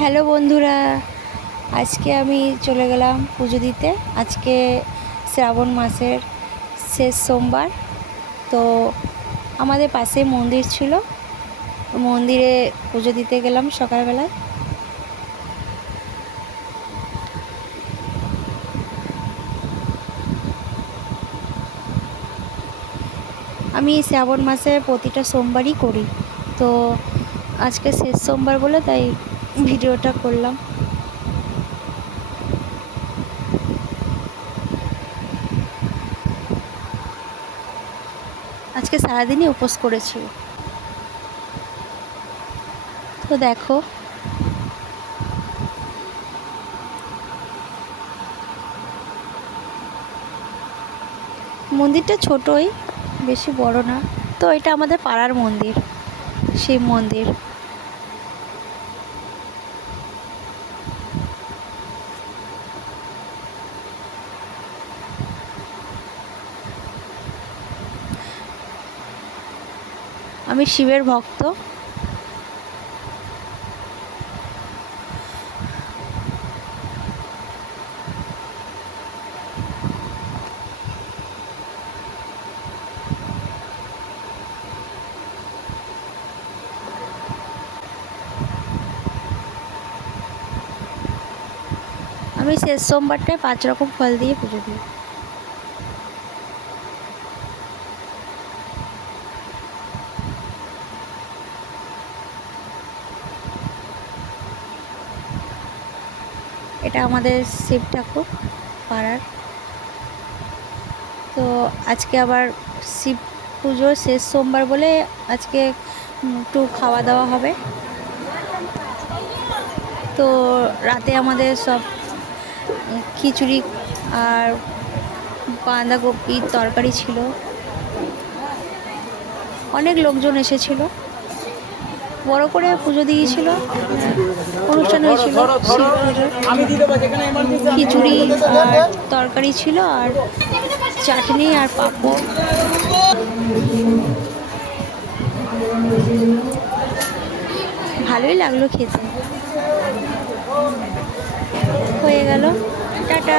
Hello বন্ধুরা, আজকে আমি চলে গেলাম পুজো দিতে। আজকে শ্রাবণ মাসের শেষ সোমবার। তো আমাদের পাশে মন্দির ছিল, মন্দিরে পুজো দিতে গেলাম সকালবেলায়। আমি শ্রাবণ মাসে প্রতিটা সোমবারই করি, তো আজকে শেষ সোমবার বলে তাই ভিডিওটা করলাম। আজকে সারাদিনই উপোস করেছি। তো দেখো, মন্দিরটা ছোটই, বেশি বড় না। তো এটা আমাদের পাড়ার মন্দির, শিব মন্দির। আমি শিবের ভক্ত। আমি শেষ সোমবারটায় 5 রকম ফল দিয়ে পুজো দিই। এটা আমাদের শিব ঠাকুর পাড়ার। তো আজকে আবার শিব পুজো শেষ সোমবার বলে আজকে একটু খাওয়া দাওয়া হবে। তো রাতে আমাদের সব খিচুড়ি আর বাঁধাকপির তরকারি ছিল। অনেক লোকজন এসেছিল, বড় করে পুজো দিয়েছিল, অনুষ্ঠান হয়েছিল। খিচুড়ি আর তরকারি ছিল, আর চাটনি আর পাঁপড়। ভালোই লাগলো খেতে। হয়ে গেল, টাটা।